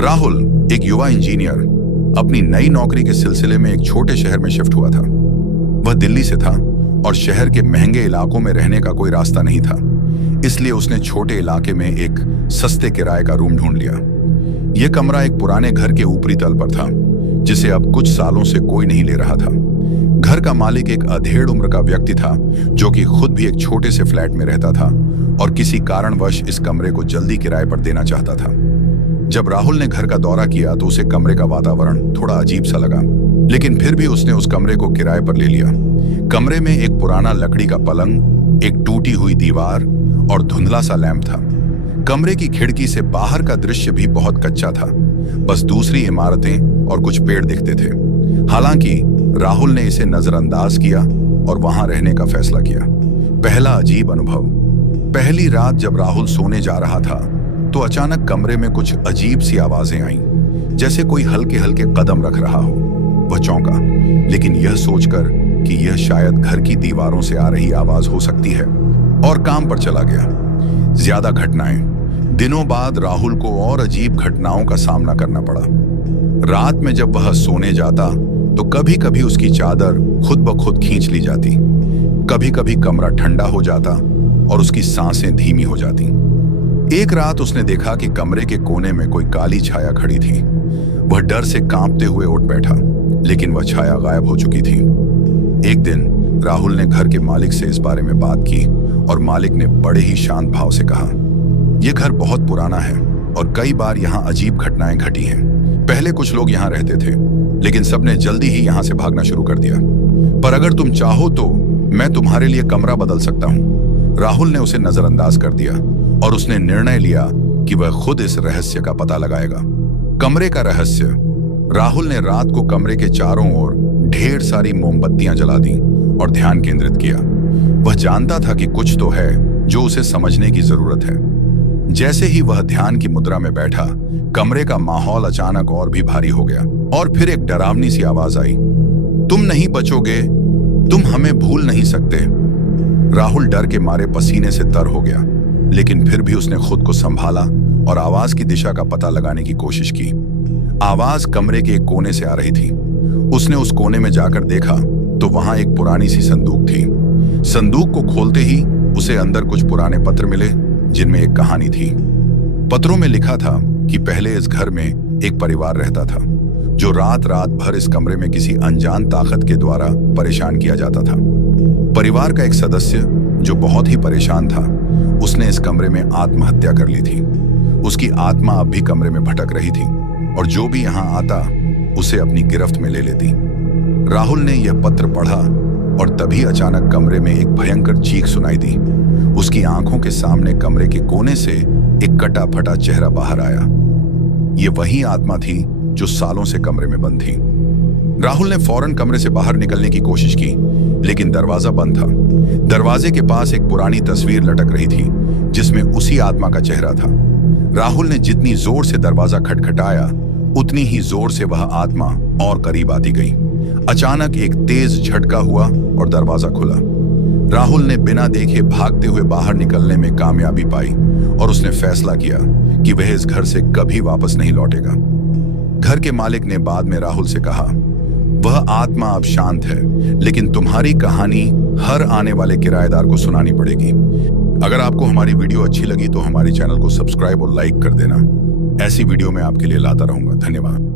राहुल, एक युवा इंजीनियर, अपनी नई नौकरी के सिलसिले में एक छोटे शहर में शिफ्ट हुआ था। वह दिल्ली से था और शहर के महंगे इलाकों में रहने का कोई रास्ता नहीं था, इसलिए उसने छोटे इलाके में एक सस्ते किराए का रूम ढूंढ लिया। यह कमरा एक पुराने घर के ऊपरी तल पर था, जिसे अब कुछ सालों से कोई नहीं ले रहा था। घर का मालिक एक अधेड़ उम्र का व्यक्ति था, जो कि खुद भी एक छोटे से फ्लैट में रहता था और किसी कारणवश इस कमरे को जल्दी किराए पर देना चाहता था। जब राहुल ने घर का दौरा किया तो उसे कमरे का वातावरण थोड़ा अजीब सा लगा, लेकिन फिर भी उसने उस कमरे को किराए पर ले लिया। कमरे में एक पुराना लकड़ी का पलंग, एक टूटी हुई दीवार और धुंधला सा लैंप था। कमरे की खिड़की से बाहर का दृश्य भी बहुत कच्चा था, बस दूसरी इमारतें और कुछ पेड़ दिखते थे। हालांकि राहुल ने इसे नजरअंदाज किया और वहां रहने का फैसला किया। पहला अजीब अनुभव। पहली रात जब राहुल सोने जा रहा था तो अचानक कमरे में कुछ अजीब सी आवाजें आईं, जैसे कोई हल्के हल्के कदम रख रहा हो। वह चौंका, लेकिन यह सोचकर कि यह शायद घर की दीवारों से आ रही आवाज हो सकती है, और काम पर चला गया। ज्यादा घटनाएं। दिनों बाद राहुल को और अजीब घटनाओं का सामना करना पड़ा। रात में जब वह सोने जाता तो कभी कभी उसकी चादर खुद ब खुद खींच ली जाती, कभी कभी कमरा ठंडा हो जाता और उसकी सांसें धीमी हो जाती। एक रात उसने देखा कि कमरे के कोने में कोई काली छाया खड़ी थी। वह डर से कांपते हुए उठ बैठा, लेकिन वह छाया गायब हो चुकी थी। एक दिन राहुल ने घर के मालिक से इस बारे में बात की और मालिक ने बड़े ही शांत भाव से कहा, यह घर बहुत पुराना है और कई बार यहाँ अजीब घटनाएं घटी हैं। पहले कुछ लोग यहाँ रहते थे, लेकिन सबने जल्दी ही यहाँ से भागना शुरू कर दिया। पर अगर तुम चाहो तो मैं तुम्हारे लिए कमरा बदल सकता हूँ। राहुल ने उसे नजरअंदाज कर दिया और उसने निर्णय लिया कि वह खुद इस रहस्य का पता लगाएगा। कमरे का रहस्य। राहुल ने रात को कमरे के चारों ओर ढेर सारी मोमबत्तियां जला दी और ध्यान केंद्रित किया। वह जानता था कि कुछ तो है जो उसे समझने की जरूरत है। जैसे ही वह ध्यान की मुद्रा में बैठा, कमरे का माहौल अचानक और भी भारी हो गया और फिर एक डरावनी सी आवाज आई, तुम नहीं बचोगे, तुम हमें भूल नहीं सकते। राहुल डर के मारे पसीने से तर हो गया, लेकिन फिर भी उसने खुद को संभाला और आवाज की दिशा का पता लगाने की कोशिश की। आवाज कमरे के एक कोने से आ रही थी। उसने उस कोने में जाकर देखा तो वहां एक पुरानी सी संदूक थी। संदूक को खोलते ही उसे अंदर कुछ पुराने पत्र मिले, जिनमें एक कहानी थी। पत्रों में लिखा था कि पहले इस घर में एक परिवार रहता था, जो रात रात भर इस कमरे में किसी अनजान ताकत के द्वारा परेशान किया जाता था। परिवार का एक सदस्य, जो बहुत ही परेशान था, उसने इस कमरे में आत्महत्या कर ली थी। उसकी आत्मा अब भी कमरे में भटक रही थी और जो भी यहाँ आता उसे अपनी गिरफ्त में ले लेती। राहुल ने यह पत्र पढ़ा और तभी अचानक कमरे में एक भयंकर चीख सुनाई दी। उसकी आंखों के सामने कमरे के कोने से एक कटा फटा चेहरा बाहर आया। यह वही आत्मा थी जो सालों से कमरे में बंद थी। राहुल ने फौरन कमरे से बाहर निकलने की कोशिश की, लेकिन दरवाजा बंद था। दरवाजे के पास एक पुरानी तस्वीर लटक रही थी, जिसमें उसी आत्मा का चेहरा था। राहुल ने जितनी जोर से दरवाजा खटखटाया, उतनी ही जोर से वह आत्मा और करीब आती गई। अचानक एक तेज झटका हुआ और दरवाजा खुला। राहुल ने बिना देखे भागते हुए बाहर निकलने में कामयाबी पाई और उसने फैसला किया कि वह इस घर से कभी वापस नहीं लौटेगा। घर के मालिक ने बाद में राहुल से कहा, वह आत्मा अब शांत है, लेकिन तुम्हारी कहानी हर आने वाले किराएदार को सुनानी पड़ेगी। अगर आपको हमारी वीडियो अच्छी लगी तो हमारे चैनल को सब्सक्राइब और लाइक कर देना। ऐसी वीडियो मैं आपके लिए लाता रहूंगा। धन्यवाद।